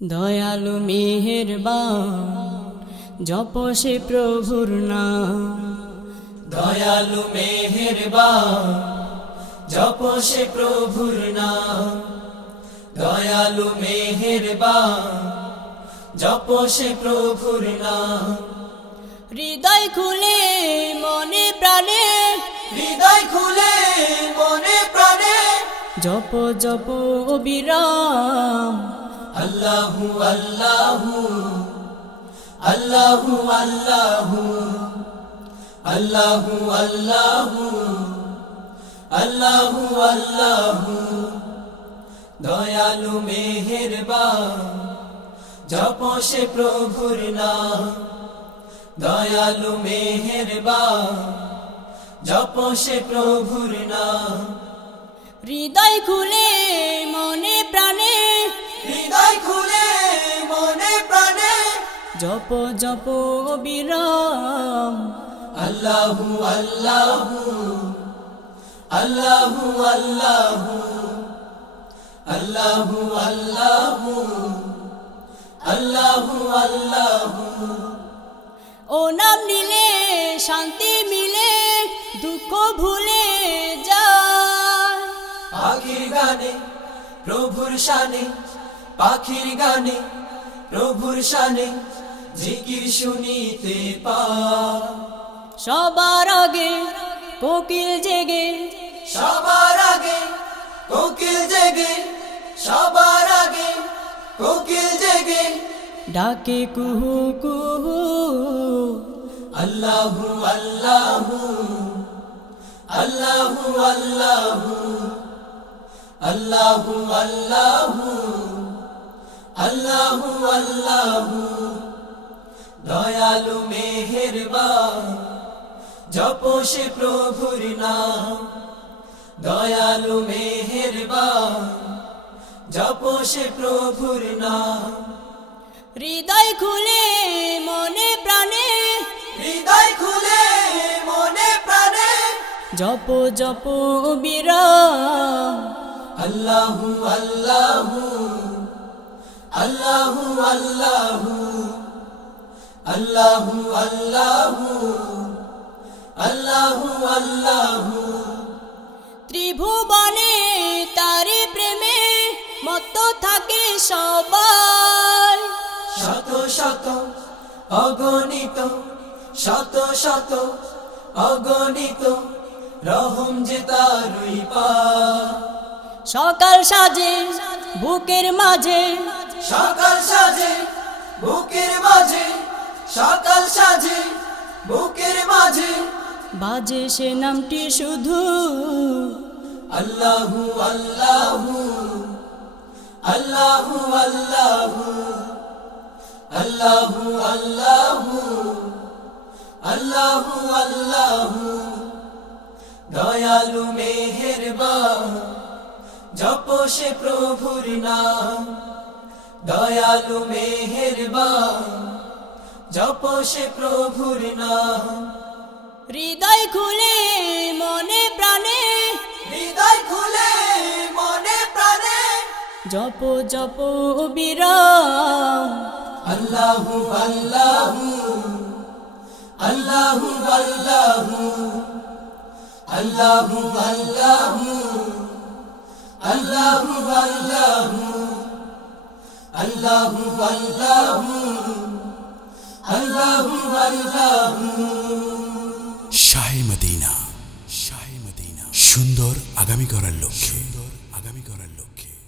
দয়ালু মেহেরবান জপ সে প্রভুর নাম। দয়ালু মেহেরবান জপ সে প্রভুর নাম। দয়ালু মেহেরবান জপ সে প্রভুর নাম। হৃদয় খুলে মনে প্রাণে, হৃদয় খুলে মনে প্রাণে জপ জপ অবিরাম। আল্লাহু আল্লাহু আল্লাহু আল্লাহু আল্লাহু আল্লাহু আল্লাহু আল্লাহু। দয়ালু মেহেরবান জপ সে প্রভুর নাম। দয়ালু মেহেরবান জপ সে প্রভুর নাম। হৃদয় খুলে মনে প্রাণে, হৃদয় খুলে মনে প্রাণে জপ জপ অবিরাম। আল্লাহু আল্লাহু আল্লাহু আল্লাহু আল্লাহু আল্লাহু আল্লাহু আল্লাহু। ও নাম নিলে শান্তি মিলে, দুঃখ ভুলে যায়। পাখির গানে প্রভুর শানে, পাখির গানে প্রভুর শানে জিকির শুনিতে পায়। সবার আগে কোকিল জেগে, সবার আগে কোকিল জেগে, সবার আগে কোকিল জেগে ডাকে কুহু কুহু। আল্লাহু আল্লাহু আল্লাহু আল্লাহু আল্লাহু আল্লাহু আল্লাহু আল্লাহু। দয়ালু মেহেরবান জপ সে প্রভুর নাম। দয়ালু মেহেরবান জপ সে প্রভুর নাম। হৃদয় খুলে মনে প্রাণে, হৃদয় খুলে মনে প্রাণে জপ জপ বিরাম। আল্লাহু আল্লাহু আল্লাহু আল্লাহু আল্লাহু আল্লাহু আল্লাহু আল্লাহু। ত্রিভুবনে তারি প্রেমে মত্ত থাকে সবাই। শত শত অগণিত, শত শত অগণিত রহম যে তারই পায়। সকাল সাজে বুকের মাঝে, সকাল সাজে বুকের মাঝে, সকাল সাজে বুকের মাঝে বাজে সে নামটি শুধু। আল্লাহু আল্লাহু আল্লাহু আল্লাহু আল্লাহু আল্লাহু আল্লাহু আল্লাহু। দয়ালু মেহেরবান জপ সে প্রভুর নাম। দয়ালু মেহেরবান জপ সে প্রভুর নাম। হৃদয় খুলে মনে প্রাণে, হৃদয় খুলে মনে প্রাণে জপ জপ বিরাম। আল্লাহু আল্লাহু আল্লাহু আল্লাহু আল্লাহু আল্লাহু আল্লাহু আল্লাহু আল্লাহু আল্লাহু আল্লাহু আল্লাহু। শাহে মদিনা, শাহে মদিনা, সুন্দর আগামী গড়ার লক্ষ্যে, সুন্দর আগামী গড়ার লক্ষ্যে।